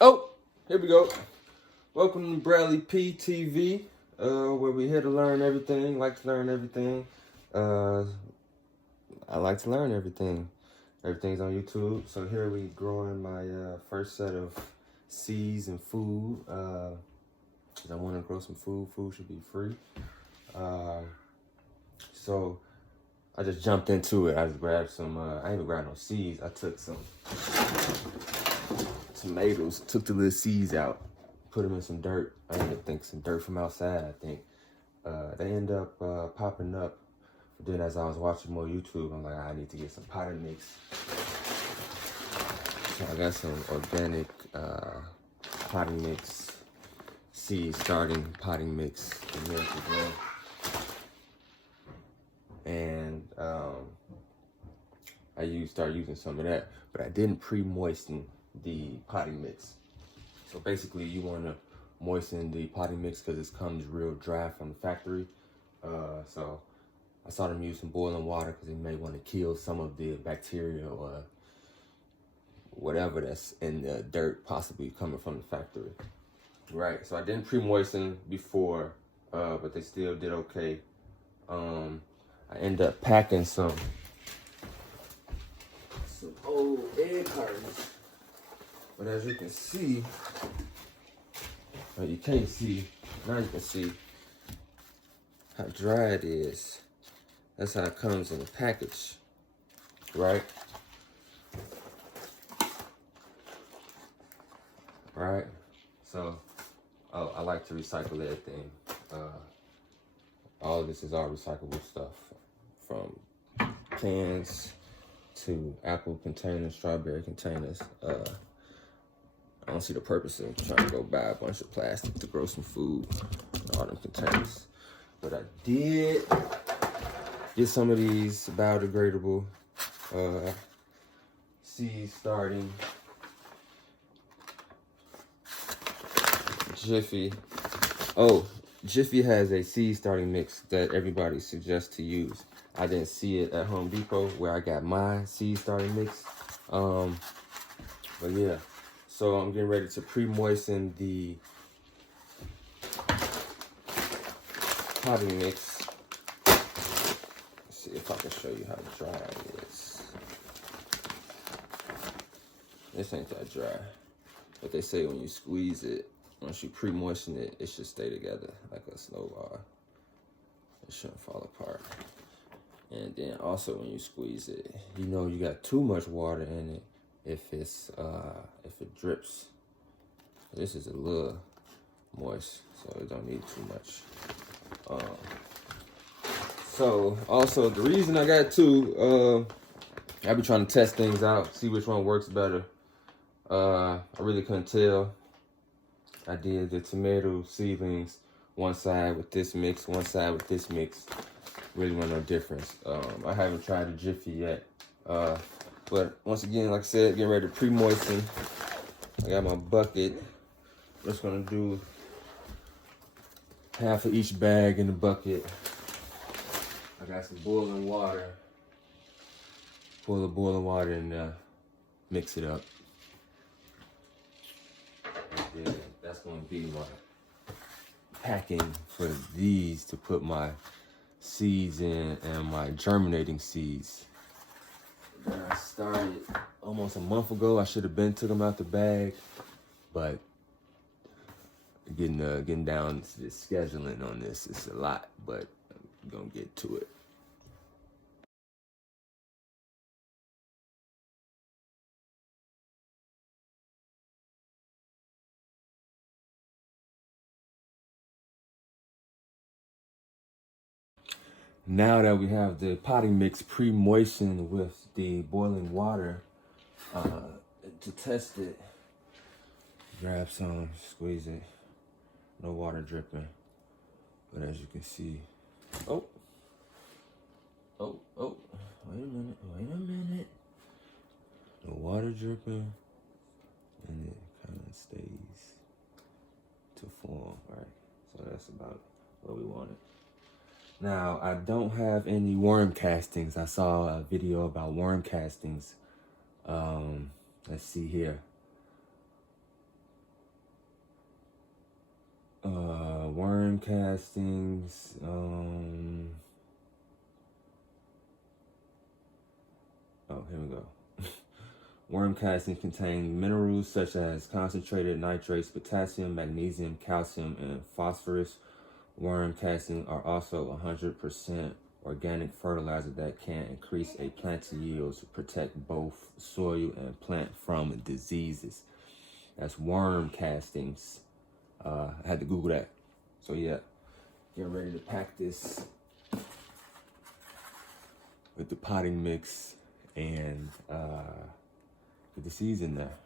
Oh, here we go. Welcome to Bradley P TV, where we here to learn everything. Like to learn everything. I like to learn everything. Everything's on YouTube. So here we growing my first set of seeds and food. I want to grow some food. Food should be free. So I just jumped into it. I just grabbed some. I didn't even grab no seeds. I took some tomatoes. Took the little seeds out. Put them in some dirt. I ended up thinking some dirt from outside, I think. They end up popping up. Then as I was watching more YouTube, I'm like, I need to get some potting mix. So I got some organic potting mix, seed starting potting mix. And I started using some of that, but I didn't pre-moisten the potting mix. So basically you want to moisten the potting mix because it comes real dry from the factory. So I saw them use some boiling water because they may want to kill some of the bacteria or whatever that's in the dirt possibly coming from the factory. Right, so I didn't pre-moisten before, but they still did okay. I ended up packing some old egg cartons. But as you can see, well, you can't see, now you can see how dry it is. That's how it comes in the package, right? Right? So, I like to recycle everything. All of this is all recyclable stuff, from cans to apple containers, strawberry containers. I don't see the purpose of trying to go buy a bunch of plastic to grow some food in all them containers. But I did get some of these biodegradable seed starting Jiffy. Oh, Jiffy has a seed starting mix that everybody suggests to use. I didn't see it at Home Depot where I got my seed starting mix. But yeah. So I'm getting ready to pre-moisten the potting mix. Let's see if I can show you how dry it is. This ain't that dry. But they say when you squeeze it, once you pre-moisten it, it should stay together like a snowball. It shouldn't fall apart. And then also when you squeeze it, you know you got too much water in it. If it drips. This is a little moist, so it don't need too much. So also the reason I got two, I be trying to test things out, see which one works better. I really couldn't tell. I did the tomato seedlings, one side with this mix, one side with this mix. Really wasn't no difference. I haven't tried the Jiffy yet. But once again, like I said, getting ready to pre-moisten. I got my bucket. I'm just gonna do half of each bag in the bucket. I got some boiling water. Pour the boiling water and mix it up. And then that's gonna be my packing for these to put my seeds in and my germinating seeds. I started almost a month ago. I should have been took them out the bag, but getting down to the scheduling on this is a lot, but I'm gonna get to it. Now that we have the potting mix pre-moistened with the boiling water, to test it, grab some, squeeze it, no water dripping. But as you can see, oh, wait a minute. No water dripping, and it kind of stays to form, right? So that's about what we wanted. Now, I don't have any worm castings. I saw a video about worm castings. Let's see here. worm castings. Oh, here we go. Worm castings contain minerals such as concentrated nitrates, potassium, magnesium, calcium, and phosphorus. Worm castings are also 100% organic fertilizer that can increase a plant's yields, protect both soil and plant from diseases. That's worm castings. I had to Google that. So yeah, getting ready to pack this with the potting mix and get the seeds in there.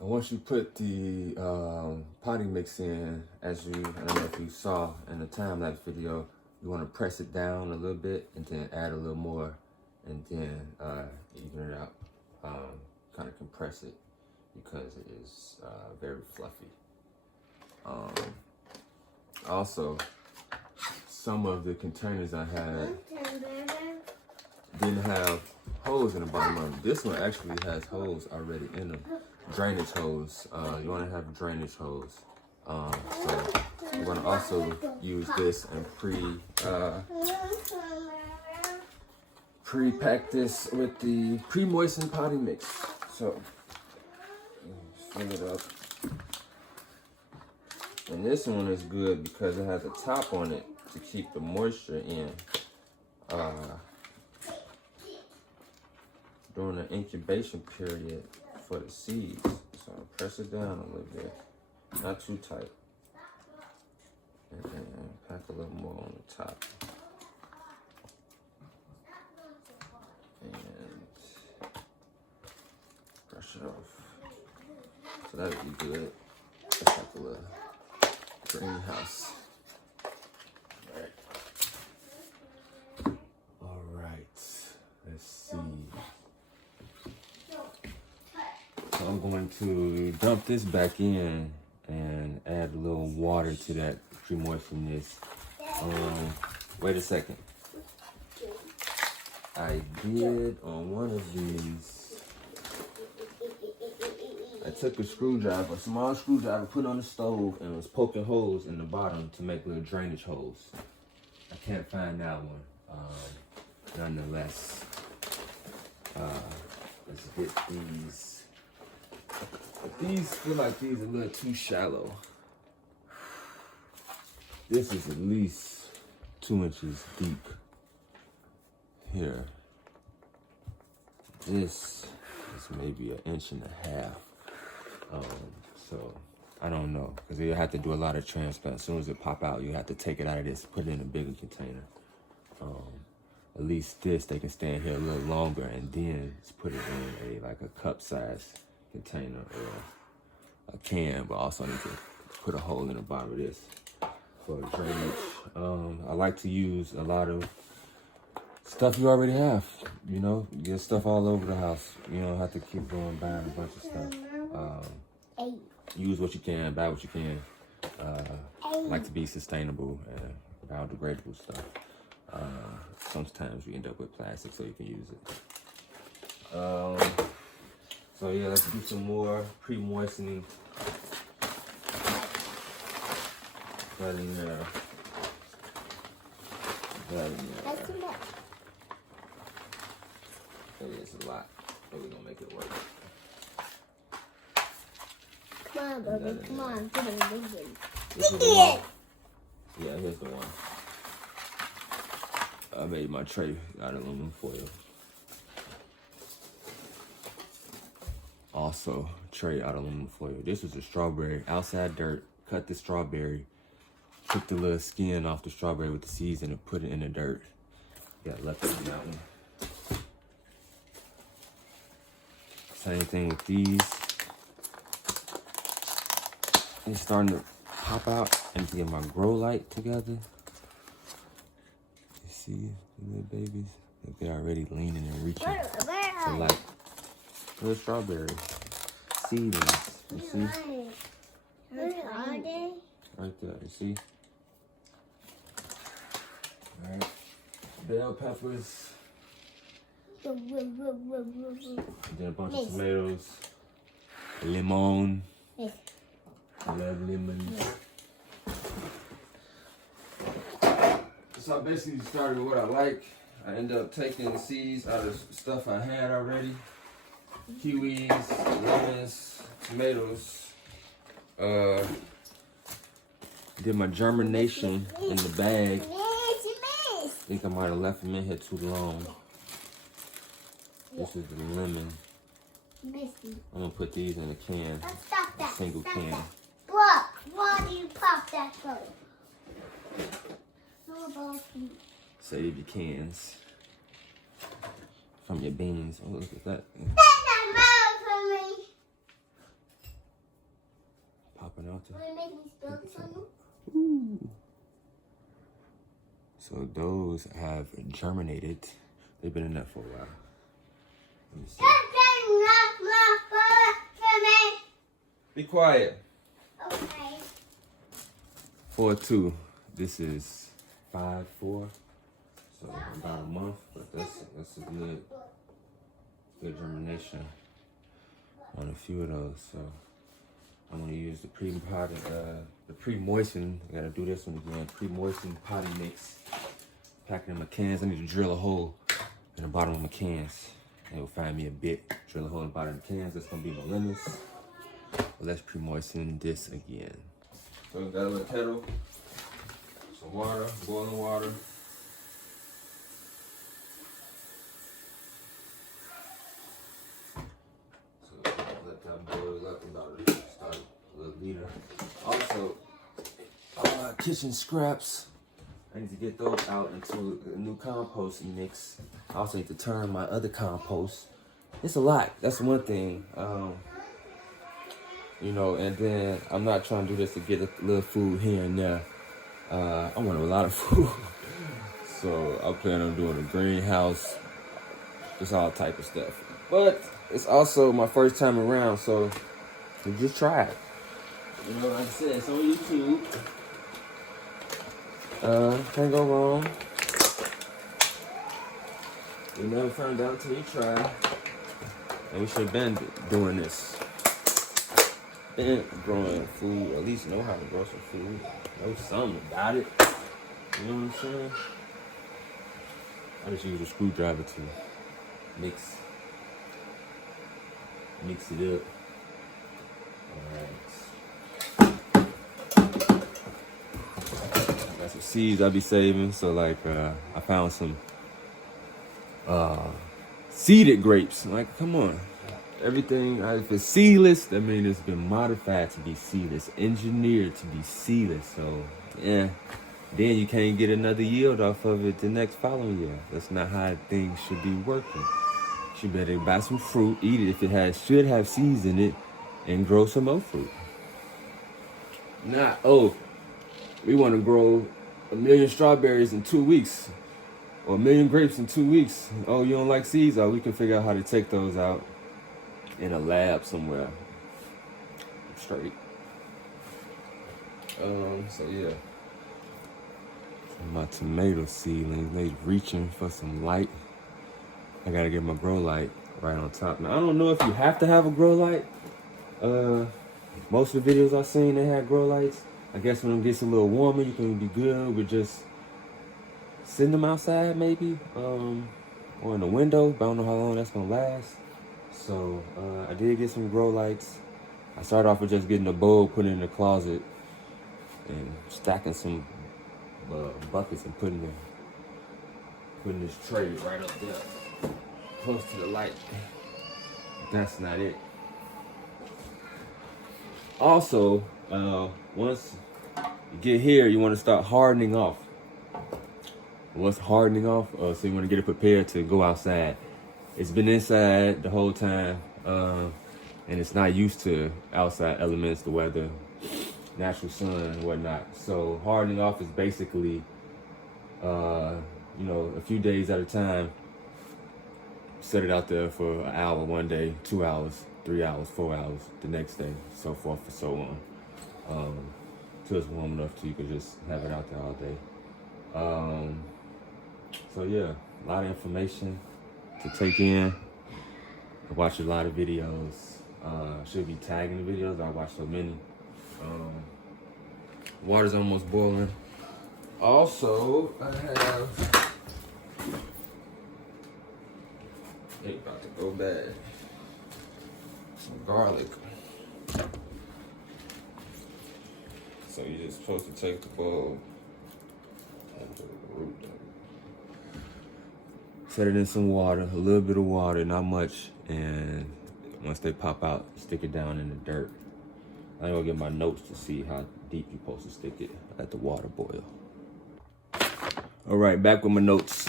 And once you put the potting mix in, as I don't know if you saw in the time-lapse video, you want to press it down a little bit and then add a little more and then even it out, kind of compress it because it is very fluffy. Also, some of the containers I had didn't have holes in the bottom of them. This one actually has holes already in them. Drainage hose. You want to have drainage hose. So we're going to also use this and pre-pack this with the pre-moistened potting mix. So fill it up. And this one is good because it has a top on it to keep the moisture in during the incubation period for the seeds. So I'll press it down a little bit, not too tight. And then pack a little more on the top. And brush it off. So that would be good. It's like a little greenhouse. All right. Let's see. So I'm going to dump this back in and add a little water to that pre-moisten this. Wait a second. I did on one of these, I took a screwdriver, a small screwdriver, put it on the stove and was poking holes in the bottom to make little drainage holes. I can't find that one. Nonetheless, let's get these. But these feel like these are a little too shallow. This is at least 2 inches deep here. This is maybe 1.5 inches. So I don't know, because you have to do a lot of transplant. As soon as it pop out, you have to take it out of this, put it in a bigger container. At least this, they can stay in here a little longer, and then just put it in like a cup size container or a can, but also need to put a hole in the bottom of this for drainage. I like to use a lot of stuff you already have, you know, get stuff all over the house. You don't have to keep going buying a bunch of stuff. Use what you can, buy what you can. Like to be sustainable and biodegradable stuff. Sometimes you end up with plastic so you can use it. So yeah, let's do some more pre-moistening. That in there. That in there. Maybe it's a lot, but we're gonna make it work. Come on, baby, come on. This is the one. Yeah, here's the one. I made my tray out of aluminum foil. Also, tray out of aluminum foil. This is a strawberry, outside dirt. Cut the strawberry, took the little skin off the strawberry with the seeds and put it in the dirt. Got left on that one. Same thing with these. It's starting to pop out and to get my grow light together. You see the little babies? They're already leaning and reaching. The light. Little strawberry. Seedlings. You see? Where are they? Right there. You see? Alright. Bell peppers. And then a bunch of tomatoes. Lemon. I love lemon. So I basically started with what I like. I ended up taking the seeds out of stuff I had already. Kiwis, lemons, tomatoes. Did my germination in the bag. I think I might have left them in here too long. This is the lemon. I'm gonna put these in a can. Stop that. Single can. Look, why do you pop that for? Save your cans from your beans. Oh, look at that. Popping out there. Ooh. So those have germinated. They've been in there for a while. Let me see. Be quiet. Okay. 4-2. This is 5-4. So about a month, but that's a good germination on a few of those. So I'm gonna use the pre-moistened. I gotta do this one again. Pre-moistened potting mix. Packing in my cans. I need to drill a hole in the bottom of my cans. It will find me a bit. Drill a hole in the bottom of the cans. That's gonna be my lemons. But let's pre-moisten this again. So we got a little kettle, some water, boiling water. So let that boil up about to start a little liter. Also, all my kitchen scraps, I need to get those out into a new compost mix. I also need to turn my other compost. It's a lot. That's one thing. You know, and then I'm not trying to do this to get a little food here and there. I want a lot of food. So I plan on doing a greenhouse. Just all type of stuff. But it's also my first time around, so we just try it. You know, like I said, it's on YouTube. Can't go wrong. You never find out until you try. And we should have been doing this. Been growing food, or at least know how to grow some food. Know something about it. You know what I'm saying? I just use a screwdriver to mix it up. Alright. Got some seeds I be saving. So like I found some seeded grapes. Like, come on. Everything, if it's seedless, that means it's been modified to be seedless, engineered to be seedless. So, yeah, then you can't get another yield off of it the next following year. That's not how things should be working. You better buy some fruit, eat it if it should have seeds in it, and grow some more fruit. Not, oh, we want to grow 1 million strawberries in 2 weeks, or 1 million grapes in 2 weeks. Oh, you don't like seeds? Oh, we can figure out how to take those out in a lab somewhere. Straight. So yeah. My tomato seedlings, they reaching for some light. I gotta get my grow light right on top. Now I don't know if you have to have a grow light. Most of the videos I've seen, they had grow lights. I guess when it gets a little warmer, you can be good with just sitting them outside maybe, or in the window, but I don't know how long that's gonna last. So I did get some grow lights. I started off with just getting a bowl, putting it in the closet, and stacking some buckets and putting this tray right up there, close to the light. That's not it. Also, once you get here, you want to start hardening off. What's hardening off? So you want to get it prepared to go outside. It's been inside the whole time, and it's not used to outside elements, the weather, natural sun, and whatnot. So hardening off is basically, you know, a few days at a time, set it out there for an hour one day, 2 hours, 3 hours, 4 hours the next day, so forth and so on. Till it's warm enough to you could just have it out there all day. So yeah, a lot of information to take in. I watch a lot of videos. Should be tagging the videos. I watch so many. Water's almost boiling. Also, I have. It about to go bad. Some garlic. So you're just supposed to take the bulb and the root of it. Set it in some water, a little bit of water, not much, and once they pop out, stick it down in the dirt. I'm gonna get my notes to see how deep you're supposed to stick it. Let the water boil. All right, back with my notes.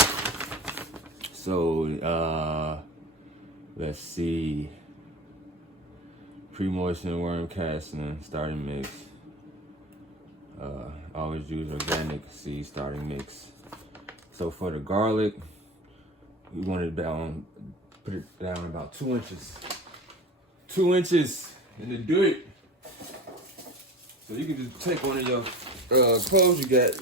So, let's see. Pre-moistened worm casting, starting mix. Always use organic seed starting mix. So for the garlic, you want it down, put it down about 2 inches. 2 inches in the dirt. So you can just take one of your clothes you got.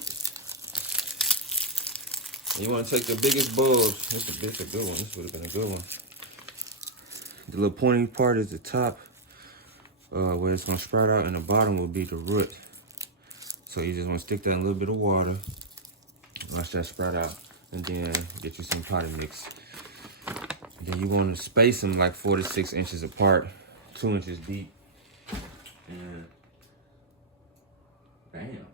You want to take the biggest bulbs. This is a good one. This would have been a good one. The little pointy part is the top, where it's going to sprout out, and the bottom will be the root. So you just want to stick that in a little bit of water, watch that sprout out, and then get you some potting mix. Then you want to space them like 4 to 6 inches apart, 2 inches deep. And bam.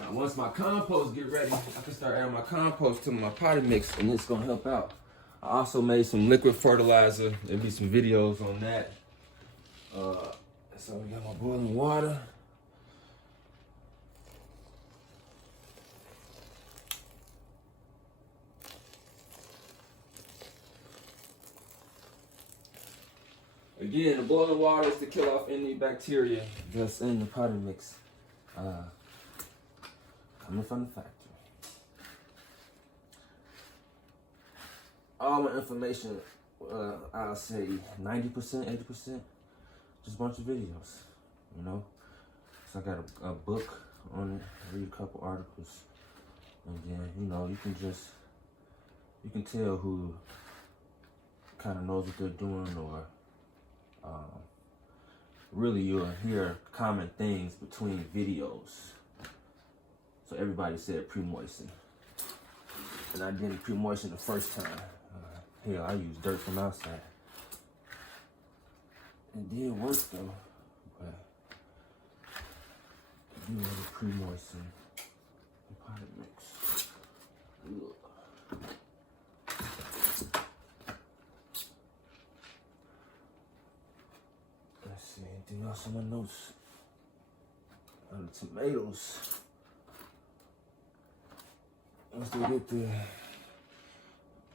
Now once my compost get ready, I can start adding my compost to my potting mix, and it's gonna help out. I also made some liquid fertilizer. There'll be some videos on that. So we got my boiling water. Again, the boiling water is to kill off any bacteria that's in the potting mix. Coming from the factory. All my information, I'll say 90%, 80%, just a bunch of videos, you know? So I got a book on it, read a couple articles, and then, you know, you can tell who kind of knows what they're doing, or really you'll hear common things between videos. So everybody said pre-moisten, and I didn't pre-moisten the first time. Hell, I used dirt from outside. It did work though, but you want to pre-moisten the potting mix. Ugh. Let's see, anything else in my notes? The tomatoes. Once they get the,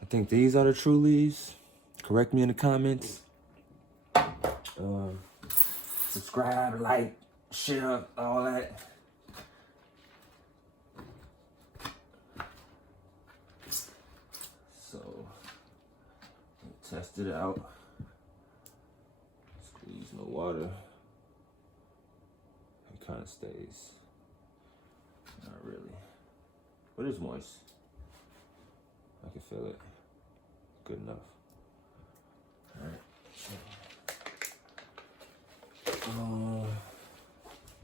I think these are the true leaves. Correct me in the comments. Subscribe, like, share, all that. So, test it out. Squeeze no water. It kind of stays. Not really. But it's moist. I can feel it. Good enough. Alright. I'm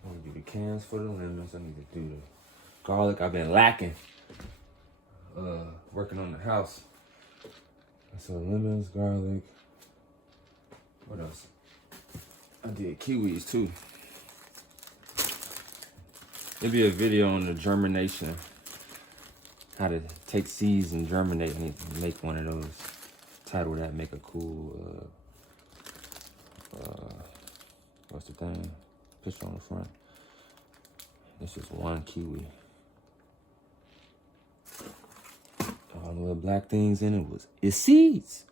gonna do the cans for the lemons. I need to do the garlic. I've been lacking. Working on the house. So lemons, garlic. What else? I did kiwis too. There'll be a video on the germination. How to take seeds and germinate. I need to make one of those. Title that, make a cool, what's the thing? Picture on the front. This is one kiwi. All the little black things in it it's seeds.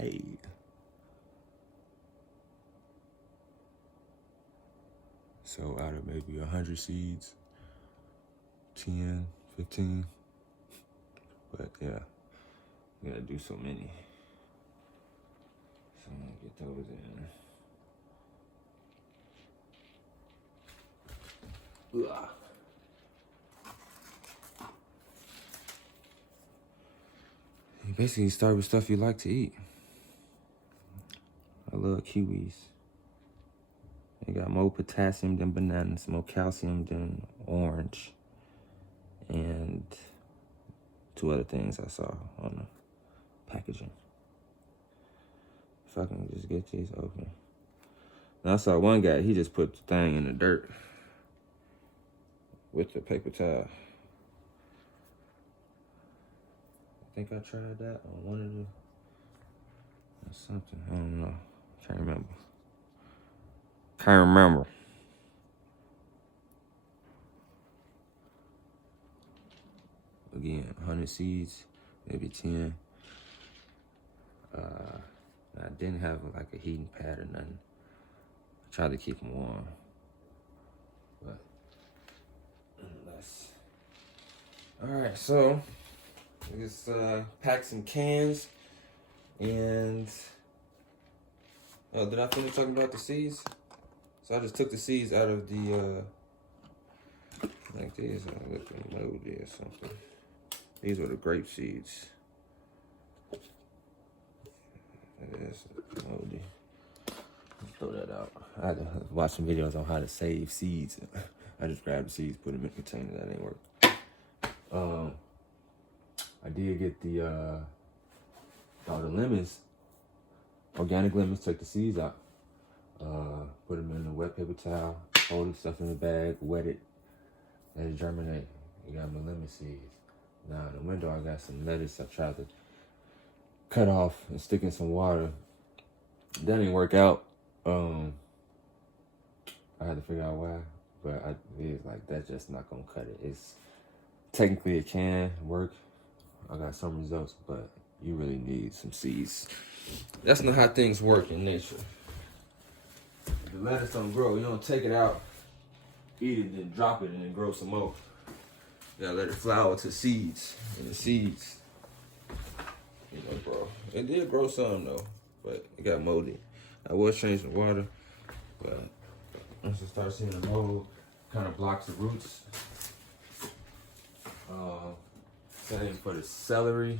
Hey. So out of maybe 100 seeds, 10, 15. But yeah, you gotta do so many. So I'm gonna get those in. Ugh. You basically start with stuff you like to eat. I love kiwis. They got more potassium than bananas, more calcium than orange, and 2 other things I saw on the packaging. If I can just get these open. Now I saw one guy, he just put the thing in the dirt with the paper towel. I think I tried that on one of the, or something, I don't know, can't remember. Again, 100 seeds, maybe 10. I didn't have like a heating pad or nothing. I tried to keep them warm, but nonetheless. All right, so let's pack some cans. And did I finish talking about the seeds? So I just took the seeds out of the like these are looking moldy or something. These were the grape seeds. It is moldy. Let's throw that out. I had to watch some videos on how to save seeds. I just grabbed the seeds, put them in a container. That ain't work. I did get the all the lemons, organic lemons. Take the seeds out. Put them in a wet paper towel. Hold the stuff in the bag. Wet it. Let it germinate. You got my lemon seeds. Now in the window, I got some lettuce. I tried to cut off and stick in some water. That didn't work out. I had to figure out why, but it's like that's just not gonna cut it. It's technically it can work. I got some results, but you really need some seeds. That's not how things work in nature. The lettuce don't grow. You don't take it out, eat it, then drop it, and then grow some more. You gotta let it flower to seeds, and the seeds, grow. It did grow some though, but it got moldy. I was changing the water, but once I start seeing the mold, kind of blocks the roots. Same for the celery.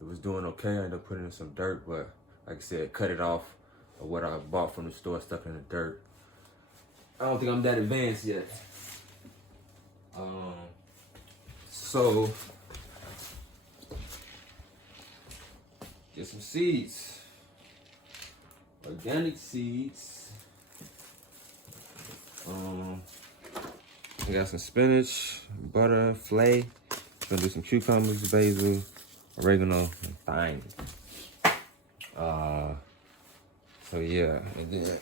It was doing okay. I ended up putting in some dirt, but like I said, cut it off of what I bought from the store, stuck in the dirt. I don't think I'm that advanced yet. So get some seeds, organic seeds. I got some spinach, butter, filet. Gonna do some cucumbers, basil, oregano, and thyme. So yeah, and then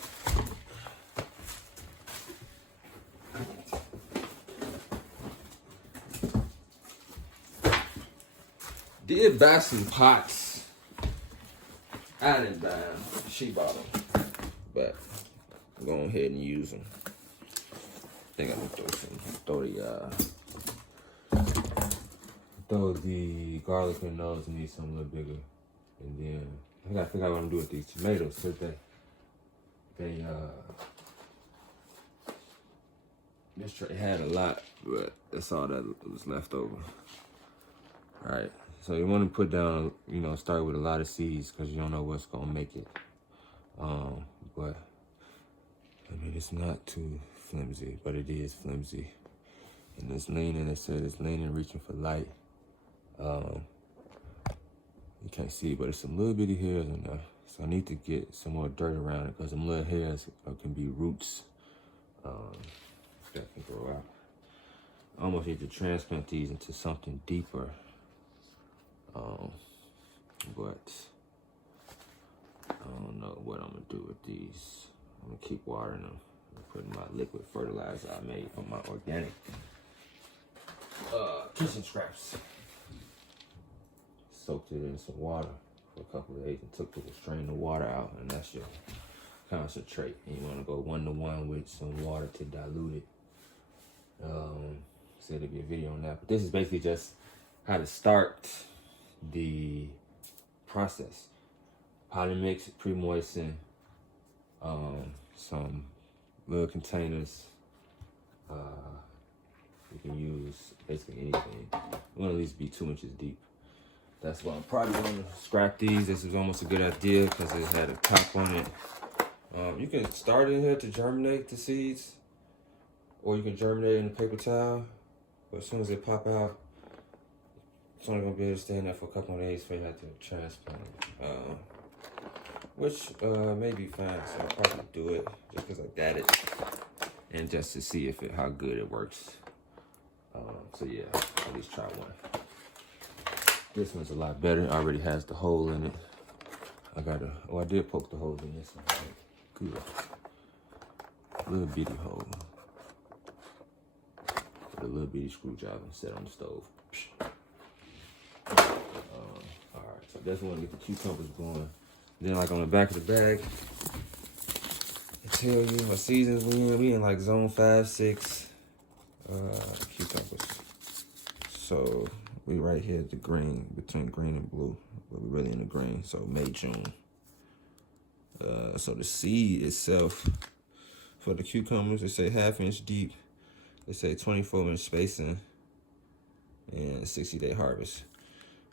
did buy some pots. I didn't buy them. She bought them, but I'm going ahead and use them. I think I'm gonna throw the garlic in those. Need some a little bigger, and then I gotta figure out what I'm gonna do with these tomatoes. So this tray had a lot, but that's all that was left over. All right, so you want to put down, start with a lot of seeds because you don't know what's gonna make it. But I mean, it's not too flimsy, but it is flimsy. And it's leaning. It said it's leaning, reaching for light. You can't see, but it's some little bitty hairs in there. So I need to get some more dirt around it because some little hairs can be roots that can grow out. I almost need to transplant these into something deeper. But I don't know what I'm gonna do with these. I'm gonna keep watering them. I'm putting my liquid fertilizer I made from my organic kitchen scraps. Soaked it in some water for a couple of days and to strain the water out, and that's your concentrate. And you want to go 1-to-1 with some water to dilute it. So there'll be a video on that, but this is basically just how to start the process. Potting mix, pre-moisten, some little containers. You can use basically anything. You want to at least be 2 inches deep. That's why I'm probably going to scrap these. This is almost a good idea because it had a top on it. You can start in here to germinate the seeds, or you can germinate in a paper towel. But as soon as they pop out, it's only going to be able to stay in there for a couple of days before you have to transplant it. Which may be fine, so I'll probably do it just because I got it. And just to see how good it works. So yeah, at least try one. This one's a lot better. It already has the hole in it. I did poke the hole in this one. Good. Little bitty hole. With a little bitty screwdriver set on the stove. Alright, so that's when I get the cucumbers going. Then like on the back of the bag, I tell you what seasons we in like zone 5, 6 cucumbers. So we right here at the green, between green and blue, but we're really in the green, so May, June. So the seed itself for the cucumbers, they say 1/2 inch deep. They say 24-inch spacing and 60-day harvest.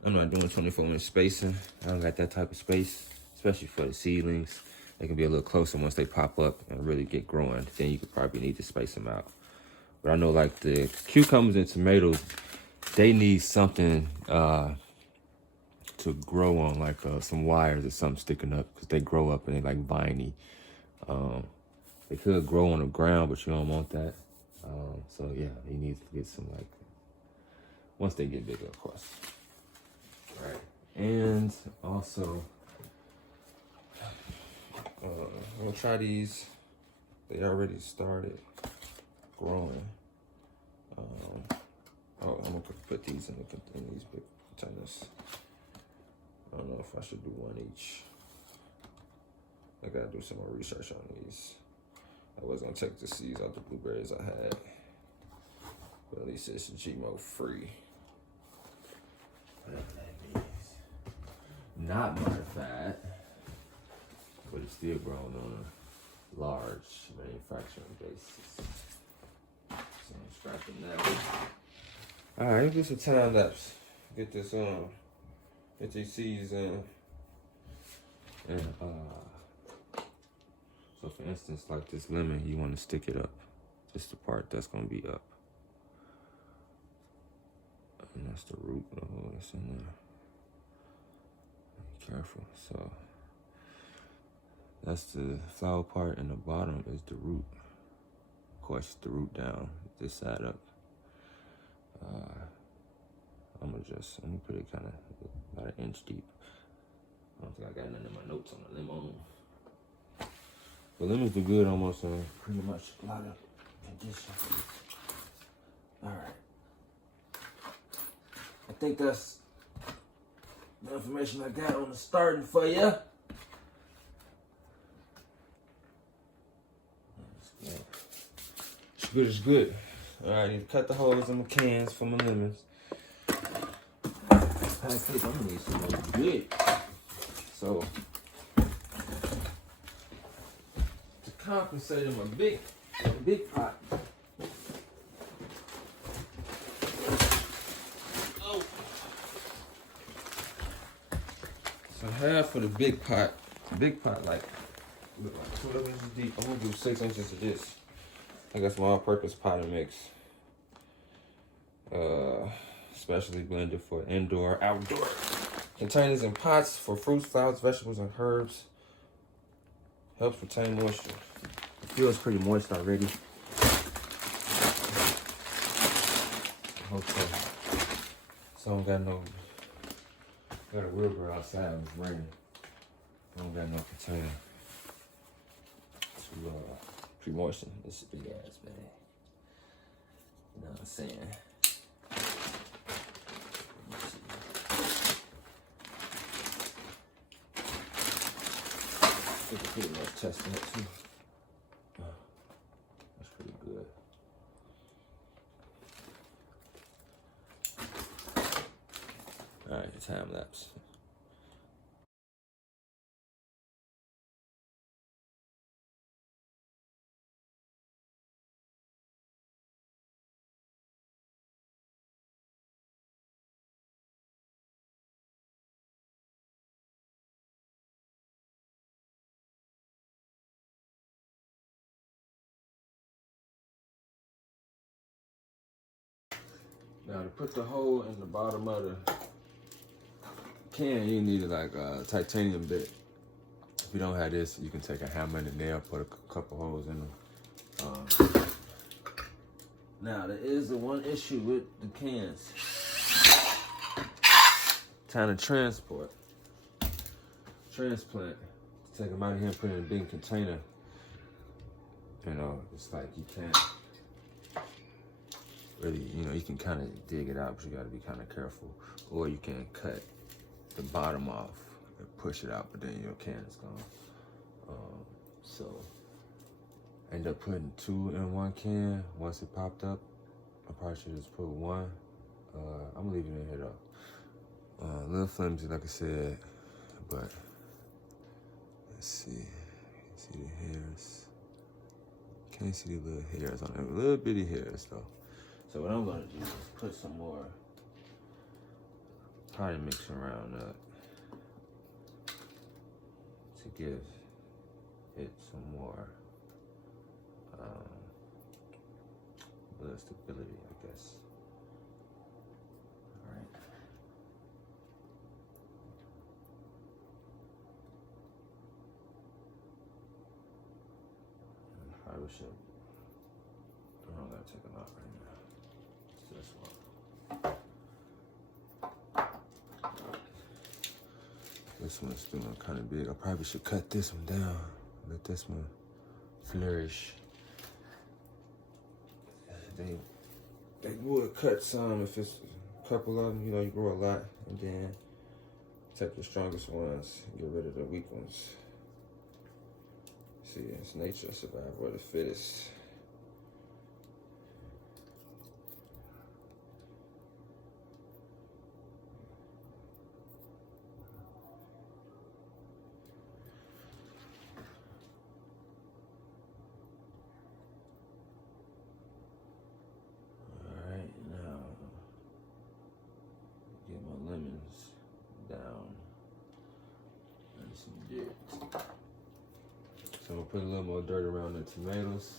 I'm not doing 24-inch spacing. I don't got that type of space, especially for the seedlings. They can be a little closer once they pop up and really get growing. Then you could probably need to space them out. But I know like the cucumbers and tomatoes, they need something to grow on, like some wires or something sticking up, because they grow up and they like viney. They could grow on the ground, but you don't want that. So yeah, he needs to get some, like, once they get bigger, of course. Right. And also, I'm gonna try these. They already started growing. I'm gonna put these in these big containers. I don't know if I should do one each. I gotta do some more research on these. I was gonna take the seeds out the blueberries I had, but at least it's GMO free. Whatever that means. Not modified, but it's still grown on a large manufacturing basis. So I'm scrapping that one. All right, do some time lapse. Get this get these seeds in, and so for instance, like this lemon, you want to stick it up, just the part that's gonna be up, and that's the root of what's in there. Be careful. So that's the flower part, and the bottom is the root. Of course, the root down, this side up. I'm gonna put it kind of about 1 inch deep. I don't think I got none of my notes on the lemon. But lemons do good almost in pretty much a lot of conditions. All right. I think that's the information I got on the starting for you. It's good, it's good. All right, I need to cut the holes in my cans for my lemons. I think I'm gonna need some more good. So, to compensate in my big pot. Oh. So half of the big pot like look like 12 inches deep. I'm gonna do 6 inches of this. I think that's my all-purpose potting mix. Especially blended for indoor, outdoor. Containers and pots for fruits, flowers, vegetables, and herbs. Helps retain moisture. It feels pretty moist already. Okay. So I don't got got a river outside and it's raining. I don't got no container to pre-moisten this big ass bag. You know what I'm saying? You can pretty much test that too. That's pretty good. All right, time lapse. Now to put the hole in the bottom of the can, you need like a titanium bit. If you don't have this, you can take a hammer and a nail, put a couple holes in them. Now there is the one issue with the cans. Time to transplant. Take them out of here and put it in a big container. You know, it's like you can't really, you know, you can kind of dig it out, but you got to be kind of careful. Or you can cut the bottom off and push it out, but then your can is gone. So I ended up putting 2 in one can. Once it popped up, I probably should just put 1. I'm leaving it in here though. A little flimsy, like I said, but let's see. See the hairs. Can't see the little hairs on it. Little bitty hairs though. So what I'm gonna do is put some more potty mix around that to give it some more blood stability, I guess. All right. I wish I don't gotta take a lot right now. It's this one. This one's doing kind of big. I probably should cut this one down. Let this one flourish. They would cut some if it's a couple of them. You know, you grow a lot, and then take the strongest ones, get rid of the weak ones. See, it's nature, survival of the fittest. All right, now get my lemons down and some dirt. So I'm gonna put a little more dirt around the tomatoes.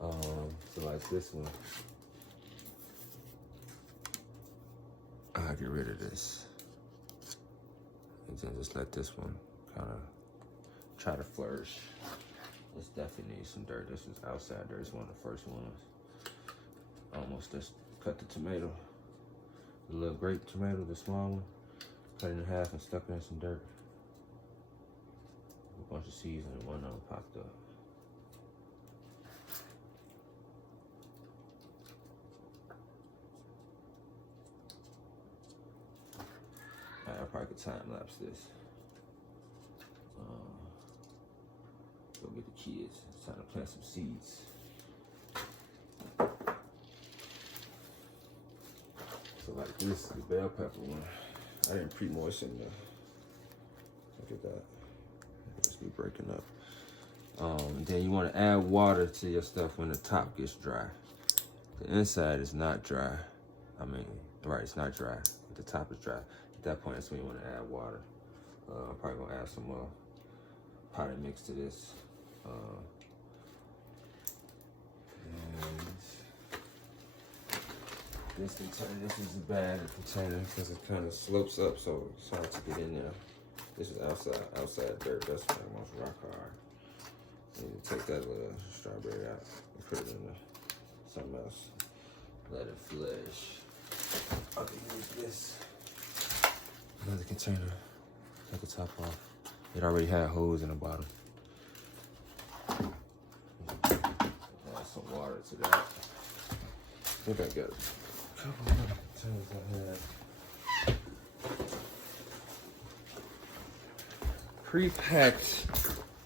So like this one, I'll get rid of this. And then just let this one kind of try to flourish. This definitely needs some dirt. This is outside dirt. It's one of the first ones. Almost just cut the tomato. The little grape tomato, the small one. Cut it in half and stuck it in some dirt. A bunch of seeds and one of them popped up. I probably could time lapse this. Go get the kids. It's time to plant some seeds. So like this, the bell pepper one, I didn't pre-moisten the. Look at that. Just be breaking up. Then you want to add water to your stuff when the top gets dry. The inside is not dry. I mean, right, it's not dry, but the top is dry. At that point, that's when you want to add water. I'm probably gonna add some more potty mix to this. And this container, this is a bad container because it kind of slopes up, so it's hard to get in there. This is outside dirt. That's what I want to rock hard. You need to take that little strawberry out and put it in something else. Let it flesh. I can use this. Another container. Take the top off. It already had holes in the bottom. Add some water to that. I think I got a couple more containers I had. pre-packed,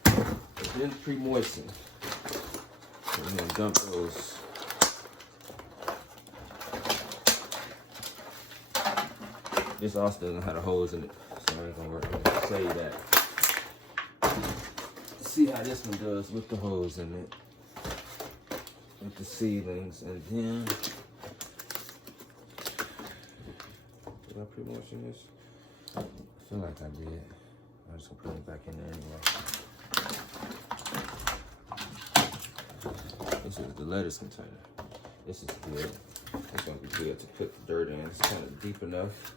but then pre-moistened. So we're gonna dump those. This also doesn't have the holes in it, so I ain't gonna work. I'm gonna say that. See how this one does with the holes in it, with the sealings, and then did I pre-moisten this? I feel like I did. I'm just gonna put it back in there anyway. This is the lettuce container. This is good. It's gonna be good to put the dirt in. It's kind of deep enough.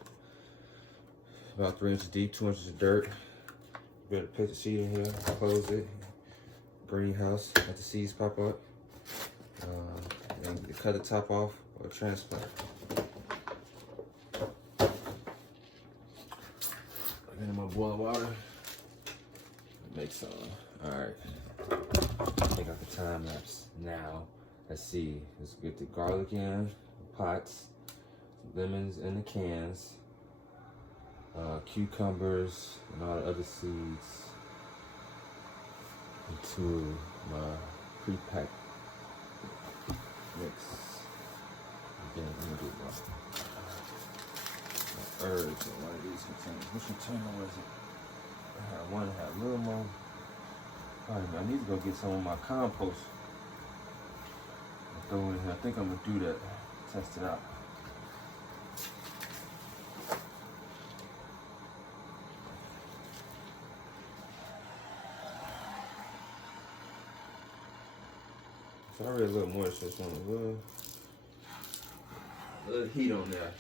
About 3 inches deep, 2 inches of dirt. You better put the seed in here, close it. Greenhouse, let the seeds pop up. And you cut the top off or transplant. Again, my boiling water. Make some. Alright. Take out the time lapse now. Let's see. Let's get the garlic in, pots, lemons in the cans, cucumbers, and all the other seeds into my pre-packed mix. Again, I'm gonna get my herbs in one of these containers. Which container was it? I had one that had a little more. Alright, I need to go get some of my compost. Throw in here. I think I'm gonna do that. Test it out. So I already a little moisture, so a little heat on there.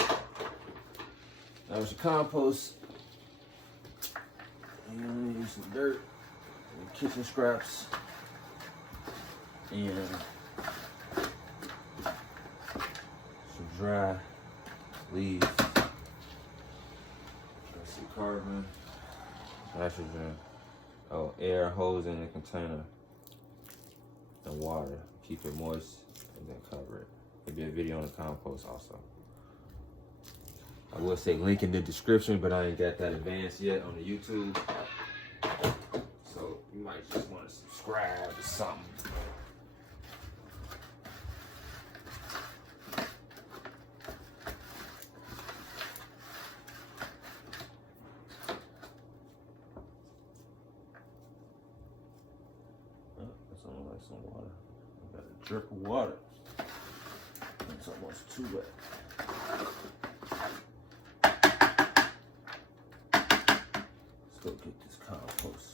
Now with your compost, you're gonna use some dirt, and kitchen scraps, and some dry leaves. Let's see, carbon, nitrogen, air, hose in the container, and water. Keep it moist and then cover it. There'll be a video on the compost also. I will say link in the description, but I ain't got that advanced yet on the YouTube. So you might just want to subscribe or something. That's only like some water. Got a drip of water. It's almost too wet. Let's go get this compost.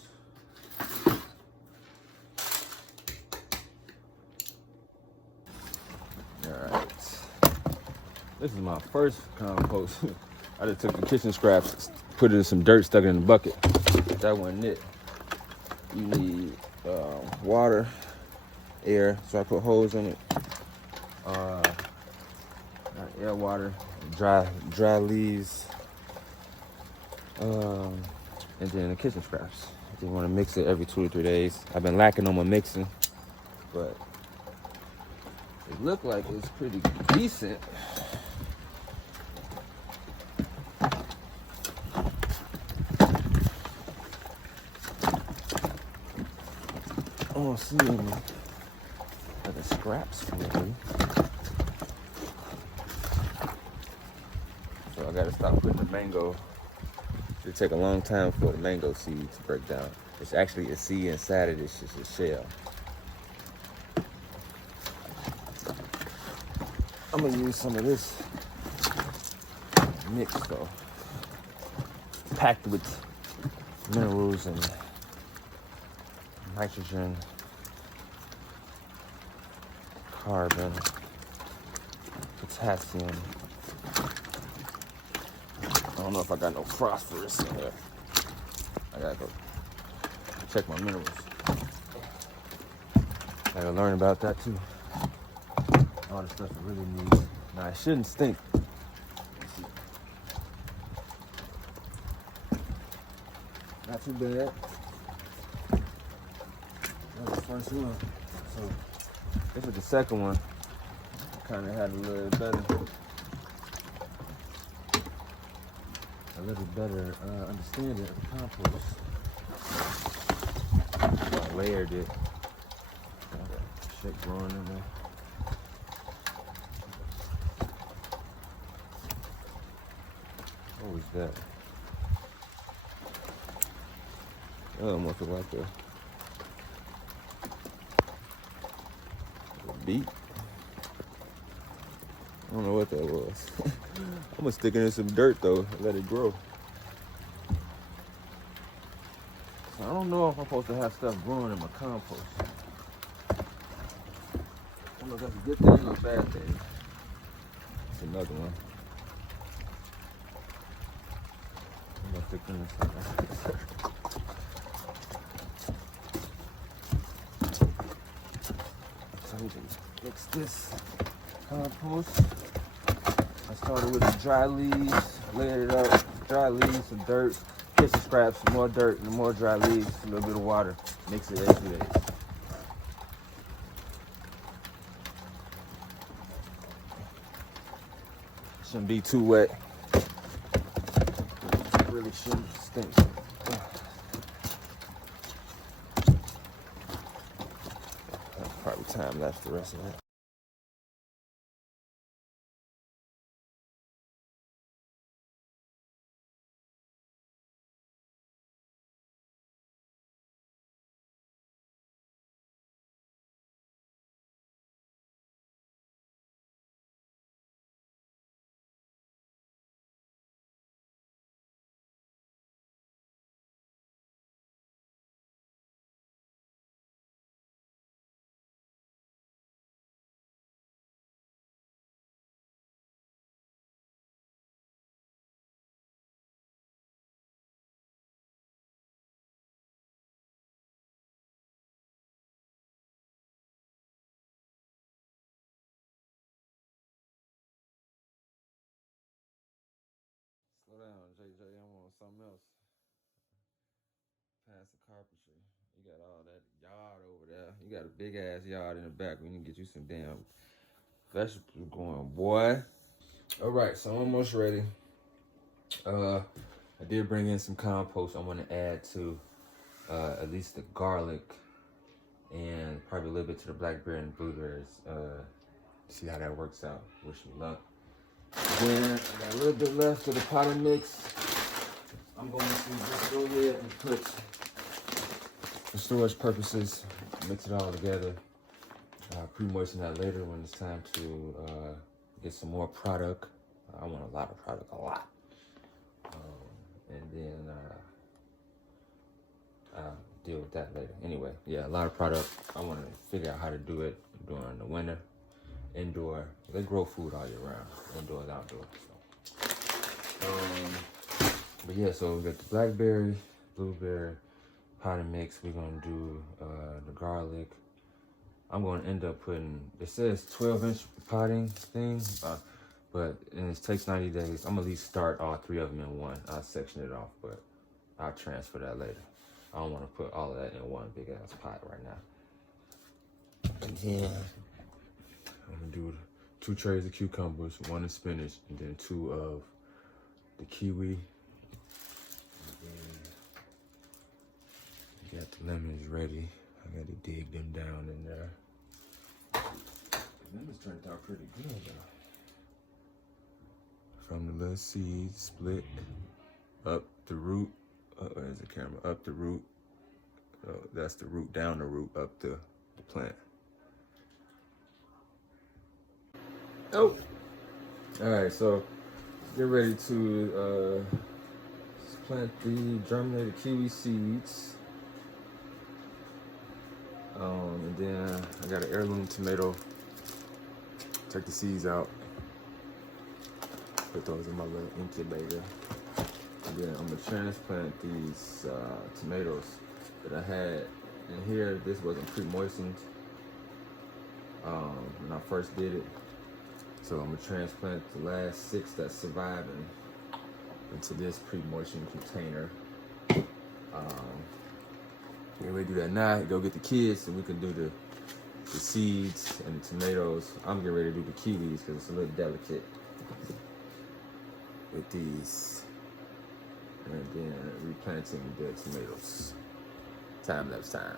Alright. This is my first compost. I just took the kitchen scraps, put it in some dirt, stuck it in the bucket. That wasn't it. You need water, air, so I put holes in it. Air, water, dry leaves, and then the kitchen scraps. You want to mix it every 2 to 3 days. I've been lacking on my mixing, but it looked like it's pretty decent. Oh, see any other scraps maybe. So I gotta stop putting the mango. It'll take a long time for the mango seed to break down. It's actually a seed inside it, it's just a shell. I'm gonna use some of this mix though. Packed with minerals and nitrogen, carbon, potassium. I don't know if I got no phosphorus in there. I gotta go check my minerals. I gotta learn about that too. All the stuff I really need. Now it shouldn't stink. Not too bad. That was the first one. So this is the second one. Kind of had a little better understanding of the compost. I layered it. Got that shit growing in there. What was that? That almost looked like a beet. I don't know what that was. I'm gonna stick it in some dirt though and let it grow. So I don't know if I'm supposed to have stuff growing in my compost. I don't know if that's a good thing or a bad thing. It's another one. I'm gonna stick in this. So we can mix this compost. I started with the dry leaves, layered it up, dry leaves, some dirt, kitchen scraps, some more dirt, and more dry leaves, a little bit of water. Mix it every 2 days. Shouldn't be too wet. Really shouldn't stink. Probably time lapse the rest of that. Slow down, JJ. I'm on something else. Past the carpentry. You got all that yard over there. You got a big ass yard in the back. We need to get you some damn vegetables going, boy. All right, so I'm almost ready. I did bring in some compost I want to add to at least the garlic and probably a little bit to the blackberry and blueberries. See how that works out. Wish me luck. Then I got a little bit left of the potting mix. I'm going to just go ahead and put, for storage purposes, mix it all together. Pre-moisten that later when it's time to get some more product. I want a lot of product, a lot. And then I'll deal with that later. Anyway, yeah, a lot of product. I want to figure out how to do it during the winter, indoor. They grow food all year round, indoors, outdoors. So. But yeah, so we got the blackberry, blueberry, potting mix. We're gonna do the garlic. I'm gonna end up putting, it says 12-inch potting thing, but it takes 90 days. I'm gonna at least start all 3 of them in one. I'll section it off, but I'll transfer that later. I don't wanna put all of that in one big ass pot right now. And then I'm gonna do 2 trays of cucumbers, 1 of spinach, and then 2 of the kiwi. Got the lemons ready. I gotta dig them down in there. The lemons turned out pretty good though. From the little seeds, split up the root. There's the camera. Up the root. That's the root, down the root, up the plant. Oh! Alright, so get ready to plant the germinated kiwi seeds. And then I got an heirloom tomato. Take the seeds out. Put those in my little incubator. And then I'm gonna transplant these tomatoes that I had in here. This wasn't pre-moistened when I first did it. So I'm gonna transplant the last 6 that's surviving into this pre-moistened container. Get ready to do that now. Go get the kids and we can do the seeds and the tomatoes. I'm getting ready to do the kiwis because it's a little delicate with these. And then replanting the tomatoes. Time-lapse time.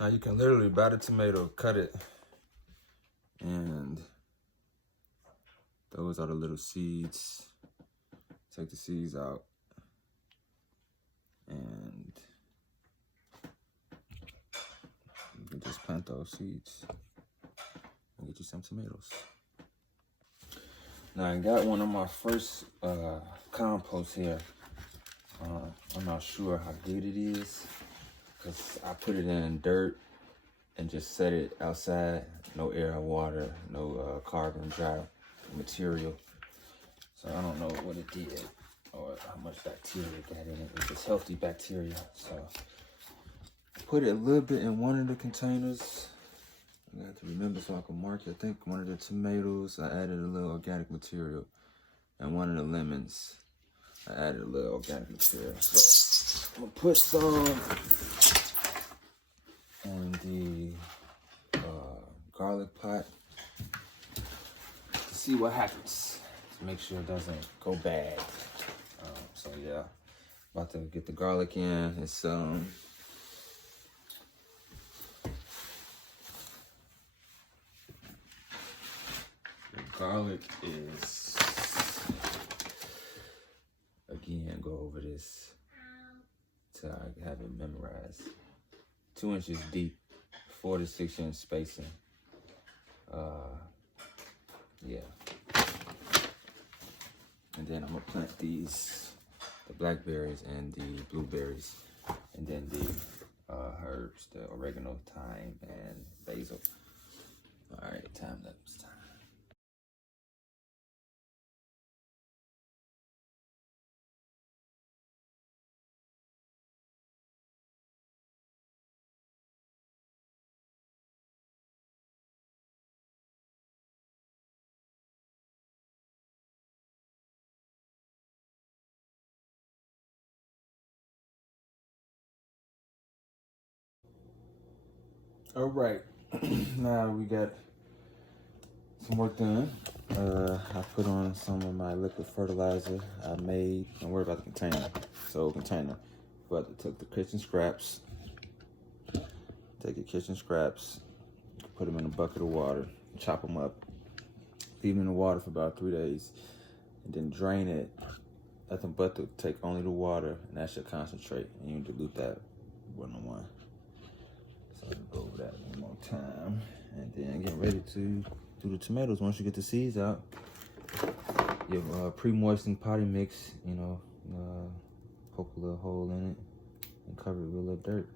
Now you can literally buy the tomato, cut it, and those are the little seeds. Take the seeds out, and you can just plant those seeds and get you some tomatoes. Now I got one of my first compost here. I'm not sure how good it is, because I put it in dirt and just set it outside. No air or water, no carbon dry material. So I don't know what it did or how much bacteria got in it. It's just healthy bacteria. So I put it a little bit in one of the containers. I have to remember so I can mark it. I think one of the tomatoes, I added a little organic material. And one of the lemons, I added a little organic material. So I'm gonna put some in the garlic pot to see what happens, to make sure it doesn't go bad. So yeah, about to get the garlic in. It's the garlic is, again, go over this till I have it memorized. 2 inches deep, 4 to 6 inch spacing. Yeah. And then I'm gonna plant these, the blackberries and the blueberries, and then the herbs, the oregano, thyme, and basil. All right, time-lapse time. All right, now we got some work done. I put on some of my liquid fertilizer I made. Don't worry about the container. So container. But I took the kitchen scraps. Take your kitchen scraps, put them in a bucket of water, chop them up, leave them in the water for about 3 days, and then drain it. Nothing but to take only the water, and that's your concentrate, and you dilute that 1-on-1. So I'll go over that one more time, and then get ready to do the tomatoes. Once you get the seeds out, your pre-moistened potting mix, you know, poke a little hole in it and cover it with a little dirt.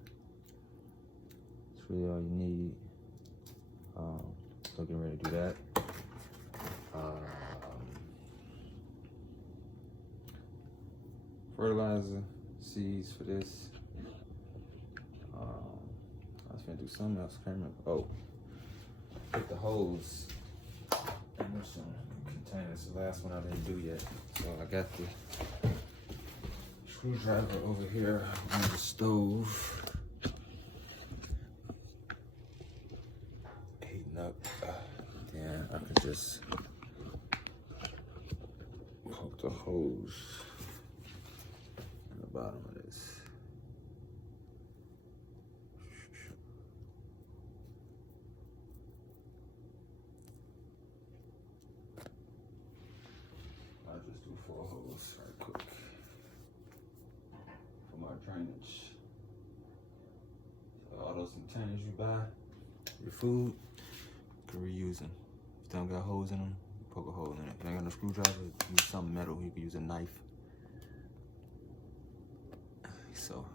That's really all you need. So getting ready to do that. Fertilizer, seeds for this. I was gonna do something else, can't remember. Oh, put the hose in this container. It's the last one I didn't do yet. So I got the screwdriver over here on the stove. Heating up. Then I could just poke the hose in the bottom of this. I'll just do 4 holes right quick for my drainage. So all those containers you buy, your food, you can reuse them. If they don't got holes in them, poke a hole in it. If you ain't got no screwdriver, use something metal. You can use a knife. So